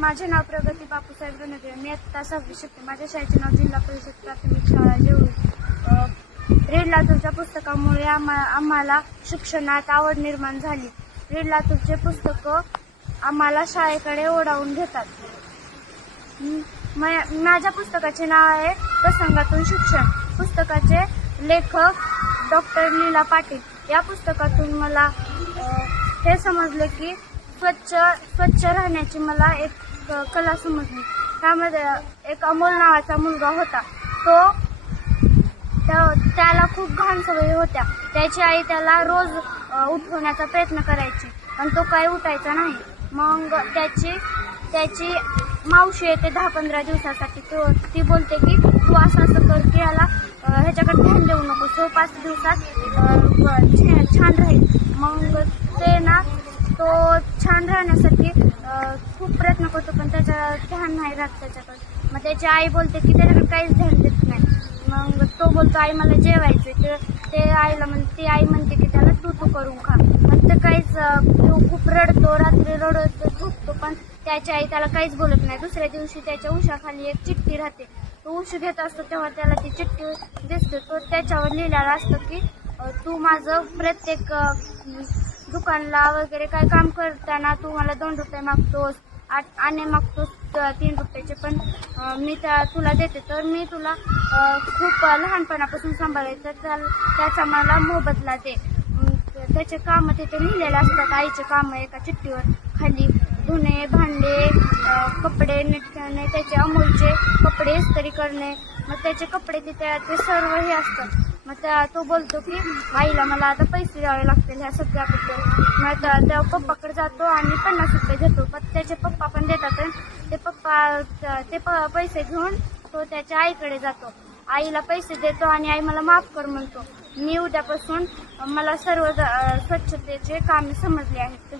माझे नाव प्रगती बापूसाहेब रणदेव. मी आत्ता सहावी शिकते. माझ्या शाळेचे नाव जिल्हा परिषद प्राथमिक शाळा जेवढी रेड लातूरच्या पुस्तकामुळे आम्हा आम्हाला शिक्षणात आवड निर्माण झाली. रेड लातूरचे पुस्तकं आम्हाला शाळेकडे ओढावून घेतात. माझ्या पुस्तकाचे नाव आहे प्रसंगातून शिक्षण. पुस्तकाचे लेखक डॉक्टर लीला पाटील. या पुस्तकातून मला हे समजले की स्वच्छ स्वच्छ राहण्याची मला एक कला समजली. त्यामध्ये एक अमोल नावाचा मुलगा होता. तो त्या- त्याला खूप घाण सवयी होत्या. त्याची आई त्याला रोज उठवण्याचा प्रयत्न करायची. पण तो काही उठायचा नाही. मग त्याची त्याची मावशी येते दहा पंधरा दिवसासाठी. तो ती बोलते की तू असं असं कर की याला ह्याच्याकडे ध्यान देऊ नको. सो पाच दिवसात छान राहील. मग ते ना तो छान राहण्यासाठी खूप प्रयत्न करतो पण त्याचा ध्यान नाही राहत त्याच्याकडे. मग त्याची आई बोलते की त्याच्याकडे काहीच ध्यान देत नाही. मग तो बोलतो आई मला जेवायचं ते ते आईला म्हण ती आई म्हणते की त्याला तू तू करून खा. मग ते काहीच तो खूप रडतो रात्री रडत झोपतो पण त्याची आई त्याला काहीच बोलत नाही. दुसऱ्या दिवशी त्याच्या उशाखाली एक चिठ्ठी राहते. तो उशी घेत असतो तेव्हा त्याला ती चिठ्ठी दिसते. तो त्याच्यावर लिहिलेला असतो की तू माझं प्रत्येक दुकानला वगैरे काय काम करताना तू मला दोन रुपये मागतोस आठ आणि मागतोस तीन रुपयाचे. पण मी त्या तुला देते तर मी तुला खूप लहानपणापासून सांभाळायचं तर त्याचा मला मोबदला दे. त्याचे कामं तिथे लिहिलेले असतात. आईचे कामं एका चिठ्ठीवर खाली धुणे भांडे कपडे नीट ठेवणे त्याचे अमूलचे कपडे इस्त्री करणे मग त्याचे कपडे तिथे ते सर्व हे असतात मग त्या तो बोलतो की आईला मला आता पैसे द्यावे लागतील ह्या सगळ्याबद्दल. मग त्या पप्पाकडे जातो आणि पन्नास रुपये घेतो पण त्याचे पप्पा पण देतात ते पप्पा ते प- पैसे घेऊन तो त्याच्या आईकडे जातो. आईला पैसे देतो आणि आई मला माफ कर म्हणतो. मी उद्यापासून मला सर्व स्वच्छतेचे कामे समजले आहेत.